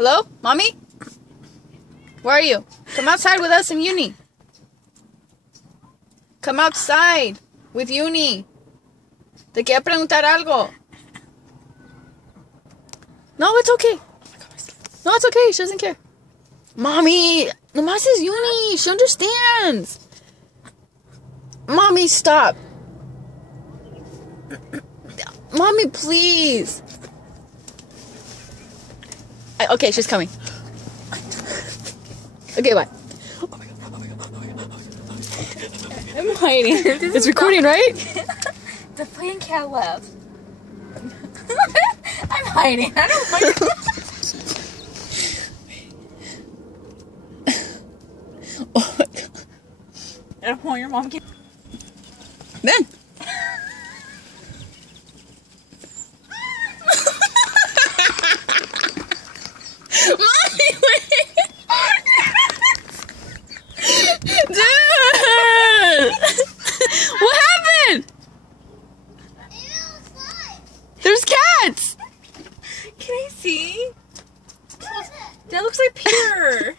Hello? Mommy? Where are you? Come outside with us in Uni. Come outside with Uni. Te quiero preguntar algo. No, it's okay. No, it's okay. She doesn't care. Mommy, nomás is Uni. She understands. Mommy, stop. Mommy, please. Okay, she's coming. Okay, bye. I'm hiding. It's recording, right? The playing cat left. I'm hiding. I don't like it. Oh my god. I don't want your mom to get... Ben. Mommy, wait. Dude. What happened? There's cats. Can I see? That looks like Peter.